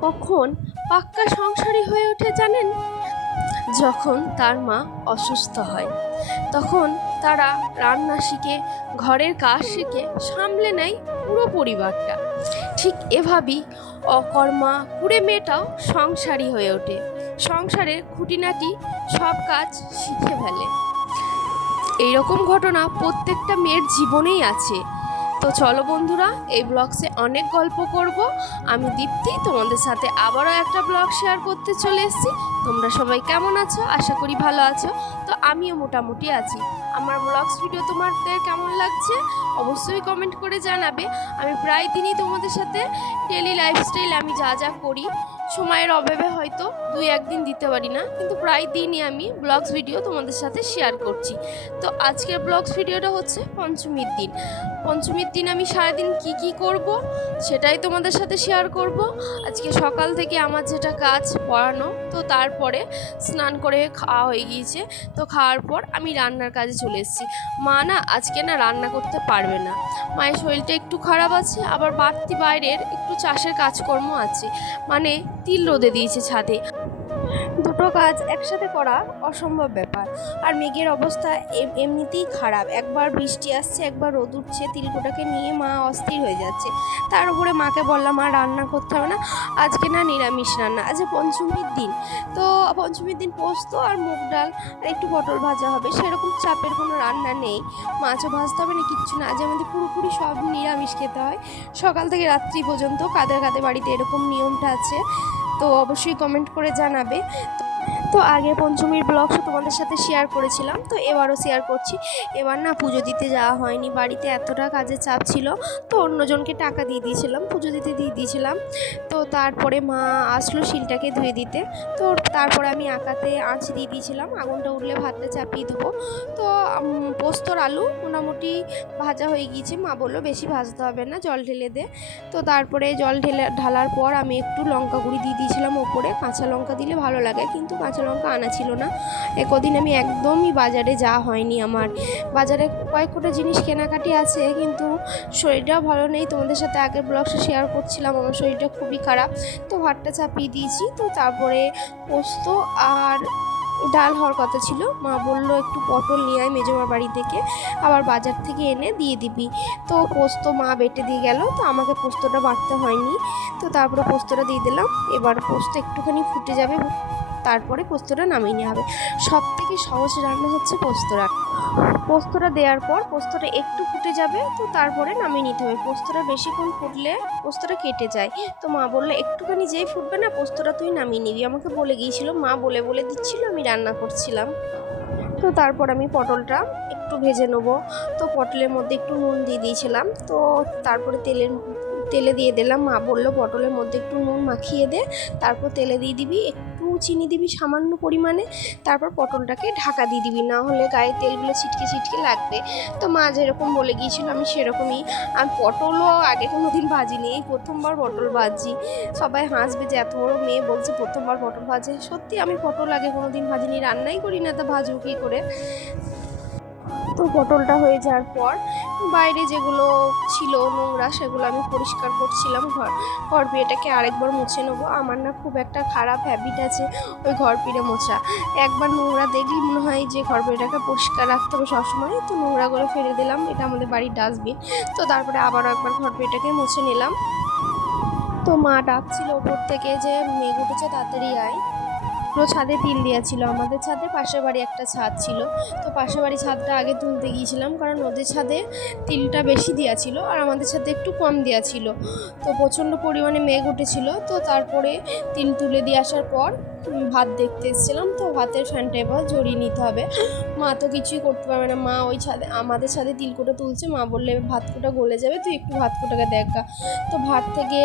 কখন পাক্কা সংসারী হয়ে ওঠে জানেন? যখন তার মা অসুস্থ হয়, তখন তারা রান্না শিখে, ঘরের কাজ শিখে সামলে নেয় পুরো পরিবারটা। ঠিক এভাবেই অকর্মা কুড়ে মেয়েটাও সংসারী হয়ে ওঠে। সংসারের খুঁটিনাটি সব কাজ শিখে ফেলে। এইরকম ঘটনা প্রত্যেকটা মেয়ের জীবনেই আছে। তো চলো বন্ধুরা, এই ব্লগসে অনেক গল্প করব। আমি দীপ্তি, তোমাদের সাথে আবারও একটা ব্লগ শেয়ার করতে চলে এসেছি। তোমরা সবাই কেমন আছো? আশা করি ভালো আছো। তো আমিও মোটামুটি আছি। আমার ব্লগস ভিডিও তোমাদের কেমন লাগছে, অবশ্যই কমেন্ট করে জানাবে। আমি প্রায় দিনই তোমাদের সাথে ডেলি লাইফস্টাইল আমি যা যা করি, সময়ের অভাবে হয়তো দুই একদিন দিতে পারি না, কিন্তু প্রায় দিনই আমি ব্লগস ভিডিও তোমাদের সাথে শেয়ার করছি। তো আজকের ব্লগস ভিডিওটা হচ্ছে পঞ্চমীর দিন। পঞ্চমীর দিন আমি সারাদিন কি কি করব, সেটাই তোমাদের সাথে শেয়ার করব। আজকে সকাল থেকে আমার যেটা কাজ পড়ানো, তো তারপরে স্নান করে খাওয়া হয়ে গিয়েছে। তো খাওয়ার পর আমি রান্নার কাজে চলে এসেছি। মা না আজকে না রান্না করতে পারবে না। মায়ের শরীরটা একটু খারাপ আছে, আবার বাড়তি বাইরের একটু চাষের কাজকর্ম আছে। মানে তিল রোদে দিয়েছে ছাদে। দুটো কাজ একসাথে করা অসম্ভব ব্যাপার। আর মেঘের অবস্থা এম- এমনিতেই খারাপ। একবার বৃষ্টি আসছে, একবার রোদ উঠছে, তিলকোটাকে নিয়ে মা অস্থির হয়ে যাচ্ছে। তার উপরে মাকে বললাম মা রান্না করতে হবে না। আজকে না নিরামিষ রান্না। আজকে পঞ্চমীর দিন। তো পঞ্চমীর দিন পোস্ত আর মুগ ডাল আর একটু পটল ভাজা হবে। সেরকম চাপের কোনো রান্না নেই। মাছও ভাজতে হবে না, কিচ্ছু না। আজ আমাদের পুরোপুরি সব নিরামিষ খেতে হয়। সকাল থেকে রাত্রি পর্যন্ত কাদের কাদের বাড়িতে এরকম নিয়মটা আছে তো অবশ্যই কমেন্ট করে জানাবে। তো আগে পঞ্চমীর ব্লগসও তোমাদের সাথে শেয়ার করেছিলাম, তো এবারও শেয়ার করছি। এবার না পুজো দিতে যাওয়া হয়নি, বাড়িতে এতটা কাজের চাপ ছিল, তো অন্যজনকে টাকা দিয়ে দিয়েছিলাম, পুজো দিতে দিয়ে দিয়েছিলাম। তো তারপরে মা আসলো শিলটাকে ধুয়ে দিতে, তো তারপরে আমি আঁকাতে আঁচ দিয়ে দিয়েছিলাম, আগুনটা উঠলে ভাতটা চাপিয়ে দেবো। তো পোস্তর আলু মোটামুটি ভাজা হয়ে গিয়েছে, মা বলল বেশি ভাজতে হবে না, জল ঢেলে দে। তো তারপরে জল ঢেলে, ঢালার পর আমি একটু লঙ্কা গুঁড়ি দিয়ে দিয়েছিলাম ওপরে, কাঁচা লঙ্কা দিলে ভালো লাগে, কিন্তু কাঁচা লঙ্কা আনা ছিল না। কদিন আমি একদমই বাজারে যাওয়া হয়নি আমার। বাজারে কয়েক কটা জিনিস কেনাকাটি আছে, কিন্তু শরীরটাও ভালো নেই। তোমাদের সাথে আগের ব্লগসে শেয়ার করছিলাম, আমার শরীরটা খুবই খারাপ। তো ভাতটা চাপিয়ে দিয়েছি, তো তারপরে পোস্ত আর ডাল হওয়ার কথা ছিল। মা বলল, একটু পটল নিয়ে আয় মেজমার বাড়ি থেকে, আবার বাজার থেকে এনে দিয়ে দিবি। তো পোস্ত মা বেটে দিয়ে গেল, তো আমাকে পোস্তটা বাটতে হয়নি। তো তারপরে পোস্তটা দিয়ে দিলাম। এবার পোস্ত একটুখানি ফুটে যাবে। তারপরে পোস্তটা নামিয়ে নেওয়া হবে। সব থেকে সহজ রান্না হচ্ছে পোস্তরা পোস্তটা দেওয়ার পর পোস্তটা একটু ফুটে যাবে, তো তারপরে নামিয়ে নিতে হবে। পোস্তটা বেশিক্ষণ ফুটলে পোস্তটা কেটে যায়। তো মা বলল, একটুখানি যেই ফুটবে না পোস্তটা তুই নামিয়ে নিবি। আমাকে বলে গিয়েছিল, মা বলে বলে দিচ্ছিল, আমি রান্না করছিলাম। তো তারপর আমি পটলটা একটু ভেজে নেব। তো পটলের মধ্যে একটু নুন দিয়ে দিয়েছিলাম। তো তারপরে তেলের, তেলে দিয়ে দিলাম। মা বলল, পটলের মধ্যে একটু নুন মাখিয়ে দে, তারপর তেলে দিয়ে দিবি চিনি দিবি সামান্য পরিমাণে, তারপর পটলটাকে ঢাকা দিয়ে দিবি। না হলে গায়ে তেলগুলো ছিটকে ছিটকে লাগবে। তো মা যেরকম বলে গিয়েছিল, আমি সেরকমই। আর পটলও আগে কোনো দিন ভাজিনি। এই প্রথমবার পটল ভাজি। সবাই হাসবে যে এত বড় মেয়ে বলছে প্রথমবার পটল ভাজে। সত্যি আমি পটল আগে কোনো দিন ভাজিনি, রান্নাই করি না, তা ভাজু কী করে? তো পটলটা হয়ে যাওয়ার পর বাইরে যেগুলো ছিল নোংরা, সেগুলো আমি পরিষ্কার করছিলাম ঘর। ঘর পিড়েটাকে আরেকবার মুছে নেব। আমার না খুব একটা খারাপ হ্যাবিট আছে ওই ঘর পিড়ে মোছা। একবার নোংরা দেখলেই মনে হয় যে ঘর পিড়েটাকে পরিষ্কার রাখতে হবে সবসময়, তো নোংরাগুলো ফেলে দিলাম। এটা আমাদের বাড়ির ডাস্টবিন তো তারপরে আবারও একবার ঘর পিড়েটাকে মুছে নিলাম। তো মা ডাকছিল ওপর থেকে যে মেঘ উঠেছে, তাড়াতাড়ি আয়। পুরো ছাদে তিল দেওয়া ছিল আমাদের ছাদে পাশের বাড়ি একটা ছাদ ছিল। তো পাশের বাড়ি ছাদটা আগে তুলতে গিয়েছিলাম কারণ ওদের ছাদে তিলটা বেশি দেওয়া ছিল আর আমাদের ছাদে একটু কম দেওয়া ছিল তো প্রচণ্ড পরিমাণে মেঘ উঠেছিল। তো তারপরে তিল তুলে দিয়ে আসার পর ভাত দেখতে এসেছিলাম, তো ভাতের ফ্যানটা এবার জড়িয়ে নিতে হবে। মা তো কিছুই করতে পারবে না। মা ওই ছাদে, আমাদের ছাদে তিলকোটা তুলছে। মা বললে ভাত কোটা গলে যাবে, তুই একটু ভাত কোটাকে দেখা তো ভাত থেকে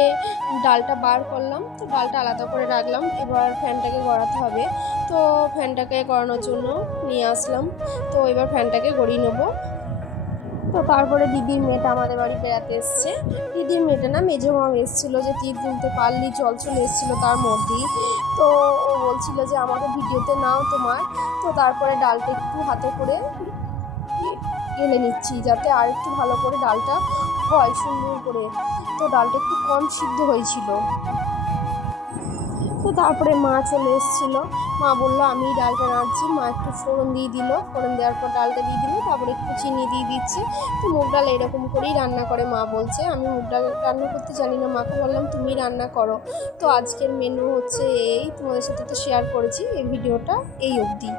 ডালটা বার করলাম, তো ডালটা আলাদা করে রাখলাম। এবার ফ্যানটাকে গড়াতে হবে। তো ফ্যানটাকে গড়ানোর জন্য নিয়ে আসলাম। তো এবার ফ্যানটাকে গড়িয়ে নেব। তো তারপরে দিদির মেয়েটা আমাদের বাড়ি বেড়াতে এসছে। দিদির মেয়েটা না মেজো মাম এসেছিল যে তীর তুলতে পারলি, জল চলে এসেছিল তার মধ্যেই তো ও বলছিল যে আমাকে ভিডিওতে নাও তোমার। তো তারপরে ডালটা একটু হাতে করে গেলে নিচ্ছি যাতে আর একটু ভালো করে ডালটা হয় সুন্দর করে। তো ডালটা একটু কম সিদ্ধ হয়েছিল। তো তারপরে মা চলে এসেছিল। মা বলল, আমি ডালটা নাড়ছি। মা একটু ফোড়ন দিয়ে দিল। ফোড়ন দেওয়ার পর ডালটা দিয়ে দিল। তারপরে একটু চিনি দিয়ে দিচ্ছে। তো মুগ ডাল এরকম করেই রান্না করে মা বলছে। আমি মুগ ডাল রান্না করতে জানি না। মাকে বললাম, তুমি রান্না করো। তো আজকের মেনু হচ্ছে এই। তোমাদের সাথে তো শেয়ার করেছি এই ভিডিওটা এই অবধি।